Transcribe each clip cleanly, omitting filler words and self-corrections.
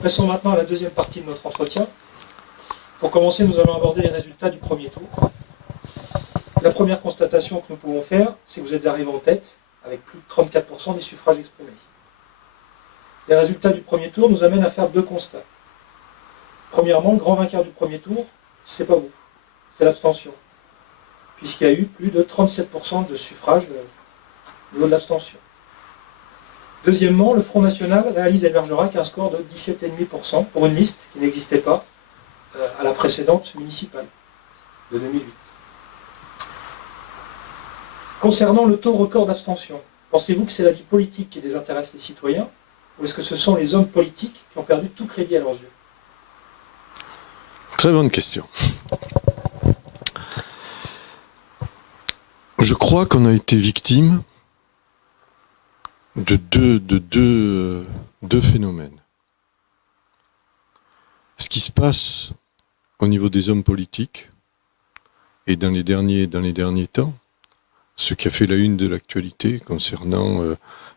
Passons maintenant à la deuxième partie de notre entretien. Pour commencer, nous allons aborder les résultats du premier tour. La première constatation que nous pouvons faire, c'est que vous êtes arrivé en tête, avec plus de 34% des suffrages exprimés. Les résultats du premier tour nous amènent à faire deux constats. Premièrement, le grand vainqueur du premier tour, c'est pas vous, c'est l'abstention, puisqu'il y a eu plus de 37% de suffrages au niveau de l'abstention. Deuxièmement, le Front National réalise à Bergerac un score de 17,5% pour une liste qui n'existait pas à la précédente municipale de 2008. Concernant le taux record d'abstention, pensez-vous que c'est la vie politique qui désintéresse les citoyens, ou est-ce que ce sont les hommes politiques qui ont perdu tout crédit à leurs yeux? Très bonne question. Je crois qu'on a été victime de deux phénomènes. Ce qui se passe au niveau des hommes politiques et dans les derniers temps, ce qui a fait la une de l'actualité concernant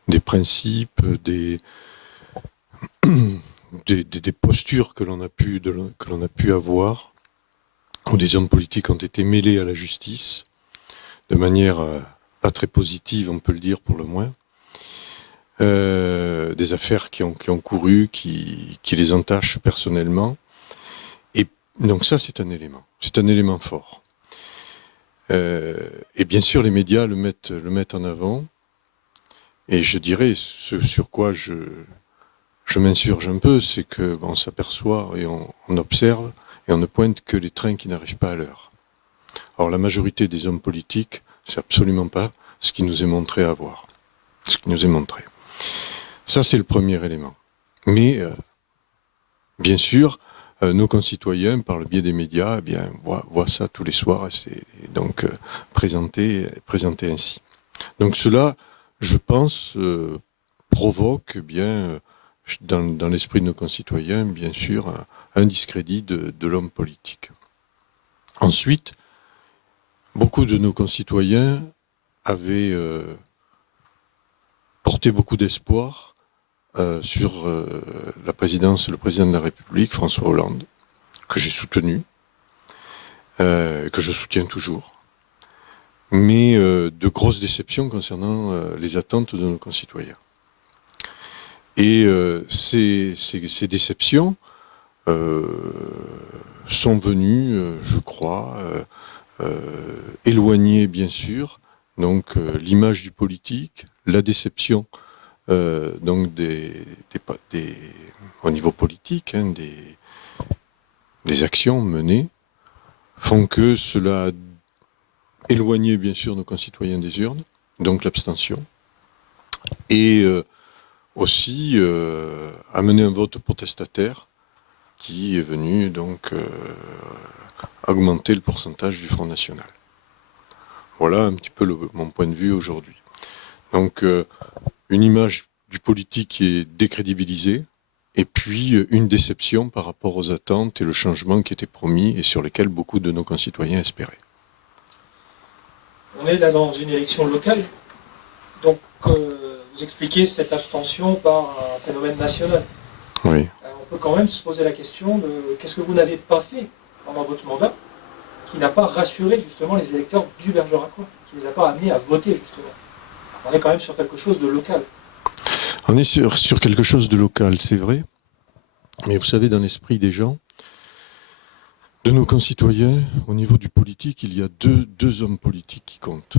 des principes, des postures que l'on a pu avoir, où des hommes politiques ont été mêlés à la justice, de manière pas très positive, on peut le dire pour le moins, des affaires qui ont couru, qui les entachent personnellement. Et donc ça, c'est un élément fort. Et bien sûr, les médias le mettent en avant. Et je dirais, ce sur quoi je m'insurge un peu, c'est que on s'aperçoit et on observe et on ne pointe que les trains qui n'arrivent pas à l'heure. Or, la majorité des hommes politiques, c'est absolument pas ce qui nous est montré à voir. Ce qui nous est montré. Ça, c'est le premier élément. Mais, bien sûr, nos concitoyens, par le biais des médias, voient ça tous les soirs et c'est donc présenté ainsi. Donc cela, je pense, provoque dans l'esprit de nos concitoyens, bien sûr, un discrédit de l'homme politique. Ensuite, beaucoup de nos concitoyens avaient porté beaucoup d'espoir sur le président de la République, François Hollande, que j'ai soutenu, que je soutiens toujours, mais de grosses déceptions concernant les attentes de nos concitoyens. Et ces déceptions sont venues, je crois, éloigner bien sûr donc l'image du politique, la déception donc au niveau politique, des actions menées font que cela a éloigné bien sûr nos concitoyens des urnes, donc l'abstention, et aussi amener un vote protestataire qui est venu donc augmenter le pourcentage du Front National. Voilà un petit peu mon point de vue aujourd'hui. Donc une image du politique qui est décrédibilisée, et puis une déception par rapport aux attentes et le changement qui était promis et sur lesquels beaucoup de nos concitoyens espéraient. On est là dans une élection locale, donc vous expliquez cette abstention par un phénomène national. Oui. On peut quand même se poser la question de qu'est-ce que vous n'avez pas fait pendant votre mandat qui n'a pas rassuré justement les électeurs du Bergeracois, qui ne les a pas amenés à voter justement. On est quand même sur quelque chose de local. On est sur quelque chose de local, c'est vrai, mais vous savez, dans l'esprit des gens, de nos concitoyens, au niveau du politique, il y a deux hommes politiques qui comptent.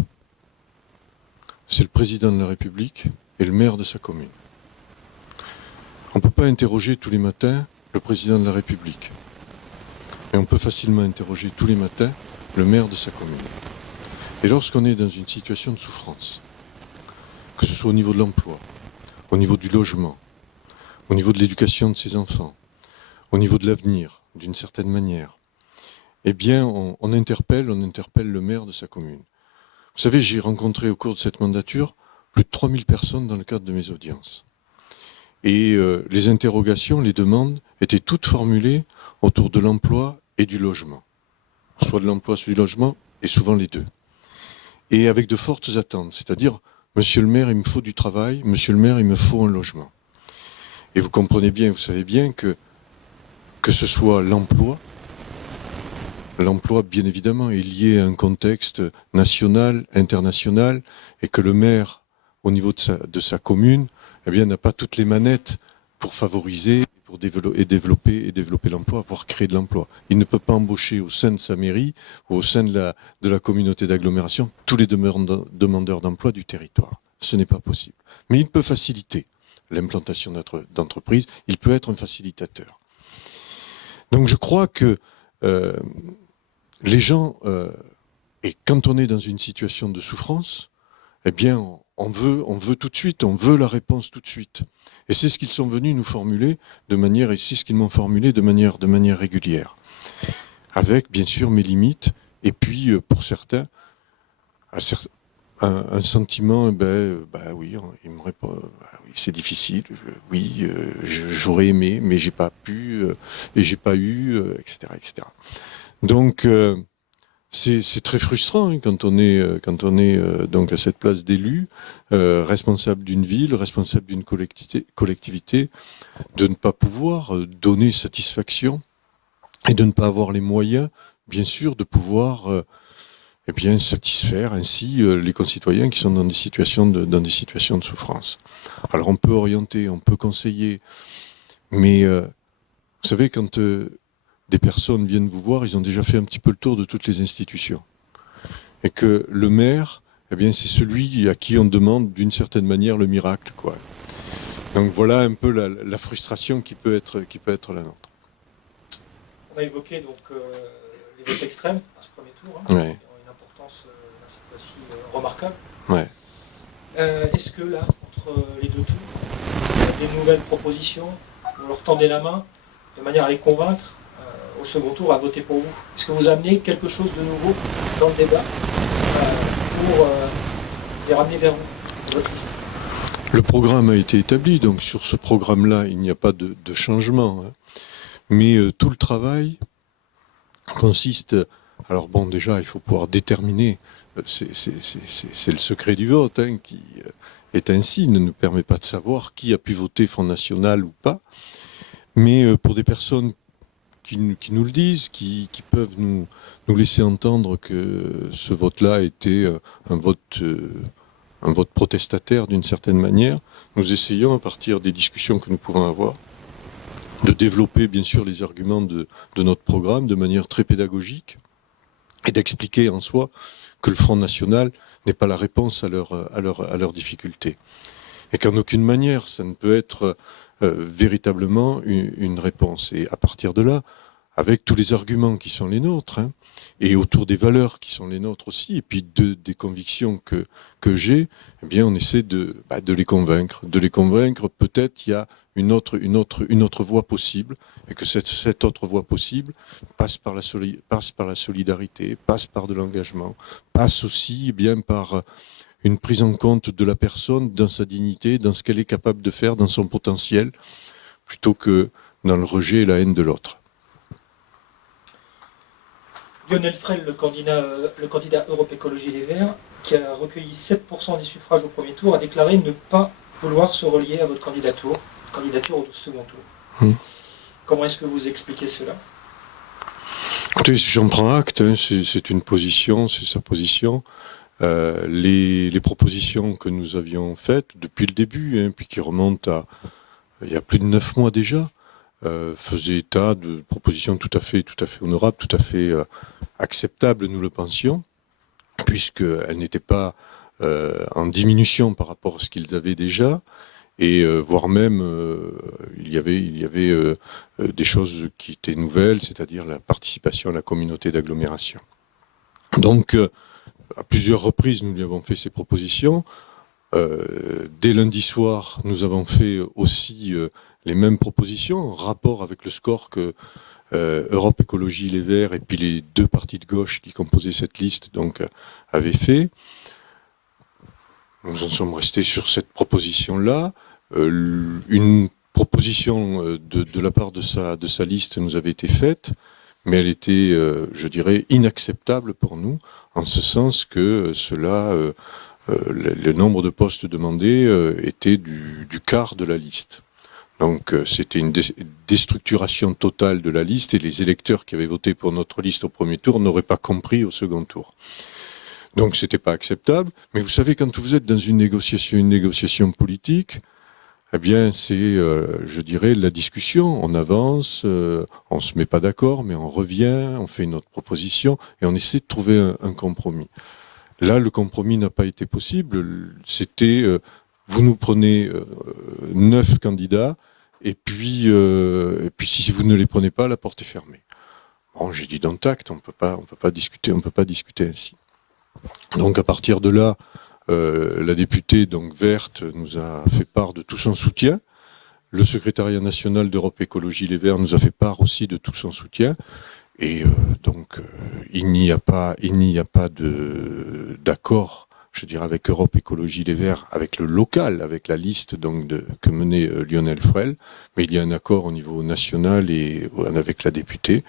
C'est le président de la République et le maire de sa commune. On ne peut pas interroger tous les matins le président de la République, mais on peut facilement interroger tous les matins le maire de sa commune. Et lorsqu'on est dans une situation de souffrance, que ce soit au niveau de l'emploi, au niveau du logement, au niveau de l'éducation de ses enfants, au niveau de l'avenir, d'une certaine manière, eh bien, on interpelle le maire de sa commune. Vous savez, j'ai rencontré au cours de cette mandature plus de 3000 personnes dans le cadre de mes audiences. Et les interrogations, les demandes étaient toutes formulées autour de l'emploi et du logement. Soit de l'emploi, soit du logement, et souvent les deux. Et avec de fortes attentes, c'est-à-dire, monsieur le maire, il me faut du travail, monsieur le maire, il me faut un logement. Et vous comprenez bien, vous savez bien que ce soit l'emploi, bien évidemment est lié à un contexte national, international, et que le maire, au niveau de sa commune, eh bien, n'a pas toutes les manettes pour favoriser, pour développer l'emploi, voire créer de l'emploi. Il ne peut pas embaucher au sein de sa mairie ou au sein de la communauté d'agglomération tous les demandeurs d'emploi du territoire. Ce n'est pas possible. Mais il peut faciliter l'implantation d'entreprises, il peut être un facilitateur. Donc je crois que les gens, et quand on est dans une situation de souffrance, eh bien, on veut tout de suite, on veut la réponse tout de suite. Et c'est ce qu'ils sont venus nous formuler et c'est ce qu'ils m'ont formulé de manière régulière. Avec, bien sûr, mes limites, et puis, pour certains, un sentiment, oui, il me répond, oui, c'est difficile, oui, j'aurais aimé, mais j'ai pas pu, et j'ai pas eu, etc., etc. Donc, c'est très frustrant hein, quand on est donc à cette place d'élu, responsable d'une ville, responsable d'une collectivité, de ne pas pouvoir donner satisfaction et de ne pas avoir les moyens, bien sûr, de pouvoir eh bien, satisfaire ainsi les concitoyens qui sont dans des situations de souffrance. Alors on peut orienter, on peut conseiller, mais vous savez, quand des personnes viennent vous voir, ils ont déjà fait un petit peu le tour de toutes les institutions. Et que le maire, eh bien, c'est celui à qui on demande d'une certaine manière le miracle, quoi. Donc voilà un peu la frustration qui peut être la nôtre. On a évoqué donc les votes extrêmes à ce premier tour, Ouais. qui ont une importance cette fois-ci remarquable. Ouais. Est-ce que là, entre les deux tours, il y a des nouvelles propositions, vous leur tendez la main de manière à les convaincre au second tour à voter pour vous? Est-ce que vous amenez quelque chose de nouveau dans le débat pour les ramener vers vous, votre liste? Le programme a été établi, donc sur ce programme-là, il n'y a pas de changement. Hein. Mais tout le travail consiste... Alors bon, déjà, il faut pouvoir déterminer, c'est le secret du vote hein, qui est ainsi, ne nous permet pas de savoir qui a pu voter Front National ou pas. Mais pour des personnes qui nous le disent, qui peuvent nous laisser entendre que ce vote-là était un vote protestataire d'une certaine manière, nous essayons, à partir des discussions que nous pouvons avoir, de développer bien sûr les arguments de notre programme de manière très pédagogique et d'expliquer en soi que le Front National n'est pas la réponse à leurs difficultés. Et qu'en aucune manière, ça ne peut être véritablement une réponse. Et à partir de là, avec tous les arguments qui sont les nôtres, hein, et autour des valeurs qui sont les nôtres aussi, et puis des convictions que j'ai, eh bien, on essaie de les convaincre. De les convaincre, peut-être il y a une autre voie possible, et que cette autre voie possible passe par la solidarité, passe par de l'engagement, passe aussi bien par une prise en compte de la personne dans sa dignité, dans ce qu'elle est capable de faire, dans son potentiel, plutôt que dans le rejet et la haine de l'autre. Lionel Frel, le candidat Europe Écologie Les Verts, qui a recueilli 7% des suffrages au premier tour, a déclaré ne pas vouloir se relier à votre candidature au second tour. Comment est-ce que vous expliquez cela? Écoutez, j'en prends acte, hein, c'est une position, c'est sa position. Les propositions que nous avions faites depuis le début, hein, puis qui remontent à il y a plus de 9 mois déjà, faisaient état de propositions tout à fait honorables, tout à fait acceptables, nous le pensions, puisqu'elles n'étaient pas en diminution par rapport à ce qu'ils avaient déjà, et voire même il y avait des choses qui étaient nouvelles, c'est-à-dire la participation à la communauté d'agglomération. Donc, à plusieurs reprises, nous lui avons fait ces propositions. Dès lundi soir, nous avons fait aussi les mêmes propositions en rapport avec le score que Europe Écologie Les Verts et puis les deux partis de gauche qui composaient cette liste donc, avaient fait. Nous en sommes restés sur cette proposition-là. Une proposition de la part de sa liste nous avait été faite, mais elle était, je dirais, inacceptable pour nous, en ce sens que le nombre de postes demandés était du quart de la liste. Donc c'était une déstructuration totale de la liste et les électeurs qui avaient voté pour notre liste au premier tour n'auraient pas compris au second tour. Donc c'était pas acceptable. Mais vous savez, quand vous êtes dans une négociation politique, eh bien c'est, je dirais, la discussion. On avance, on se met pas d'accord, mais on revient, on fait notre proposition et on essaie de trouver un compromis. Là, le compromis n'a pas été possible. C'était, vous nous prenez 9 candidats, et puis si vous ne les prenez pas, la porte est fermée. Bon, j'ai dit dans tact, on peut pas discuter ainsi. Donc à partir de là, la députée donc verte nous a fait part de tout son soutien. Le secrétariat national d'Europe Écologie Les Verts nous a fait part aussi de tout son soutien. Et donc il n'y a pas d'accord, je dirais, avec Europe Écologie Les Verts, avec le local, avec la liste donc que menait Lionel Frel, mais il y a un accord au niveau national et avec la députée.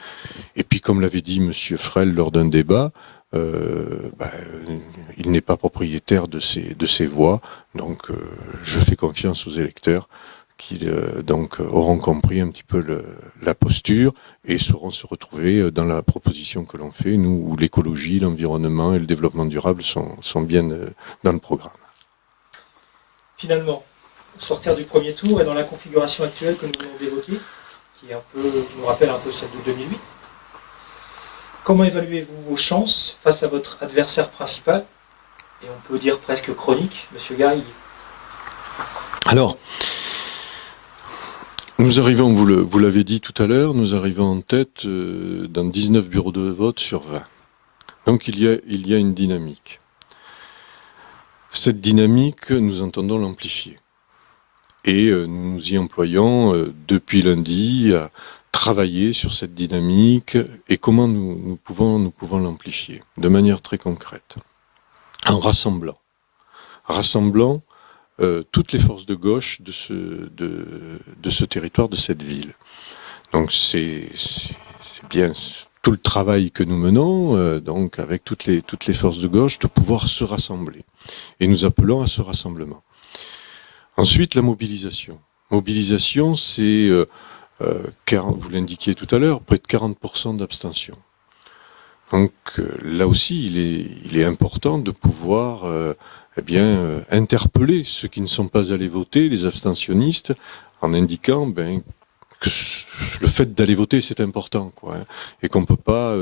Et puis comme l'avait dit Monsieur Frel lors d'un débat, il n'est pas propriétaire de ses voix, donc je fais confiance aux électeurs qui donc auront compris un petit peu la posture et sauront se retrouver dans la proposition que l'on fait, nous, où l'écologie, l'environnement et le développement durable sont bien dans le programme. Finalement, sortir du premier tour et dans la configuration actuelle que nous venons d'évoquer, qui nous rappelle un peu celle de 2008, comment évaluez-vous vos chances face à votre adversaire principal, et on peut dire presque chronique, M. Garrigue? Alors, nous arrivons, vous l'avez dit tout à l'heure, nous arrivons en tête dans 19 bureaux de vote sur 20. Donc il y a une dynamique. Cette dynamique, nous entendons l'amplifier. Et nous nous y employons depuis lundi à travailler sur cette dynamique et comment nous pouvons l'amplifier de manière très concrète. En rassemblant toutes les forces de gauche de ce territoire, de cette ville. Donc c'est bien tout le travail que nous menons, donc avec toutes les forces de gauche, de pouvoir se rassembler. Et nous appelons à ce rassemblement. Ensuite, la mobilisation. Mobilisation, c'est, vous l'indiquiez tout à l'heure, près de 40% d'abstention. Donc là aussi, il est important de pouvoir interpeller ceux qui ne sont pas allés voter, les abstentionnistes, en indiquant que le fait d'aller voter, c'est important, et qu'on ne peut pas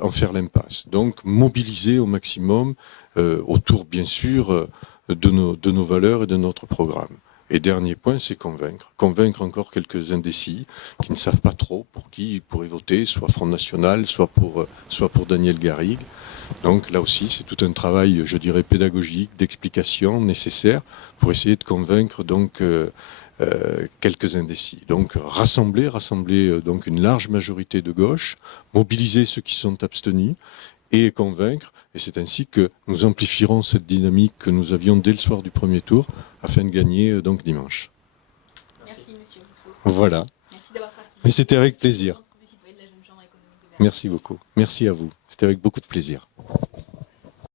en faire l'impasse. Donc mobiliser au maximum autour, bien sûr, de nos valeurs et de notre programme. Et dernier point, c'est convaincre. Convaincre encore quelques indécis qui ne savent pas trop pour qui ils pourraient voter, soit Front National, soit pour Daniel Garrigue. Donc là aussi, c'est tout un travail, je dirais, pédagogique, d'explication nécessaire pour essayer de convaincre donc quelques indécis. Donc rassembler donc une large majorité de gauche, mobiliser ceux qui sont abstenus et convaincre. Et c'est ainsi que nous amplifierons cette dynamique que nous avions dès le soir du premier tour afin de gagner donc dimanche. Merci Monsieur Rousseau. Voilà. Merci d'avoir participé. Mais c'était avec plaisir. Merci beaucoup. Merci à vous. C'était avec beaucoup de plaisir.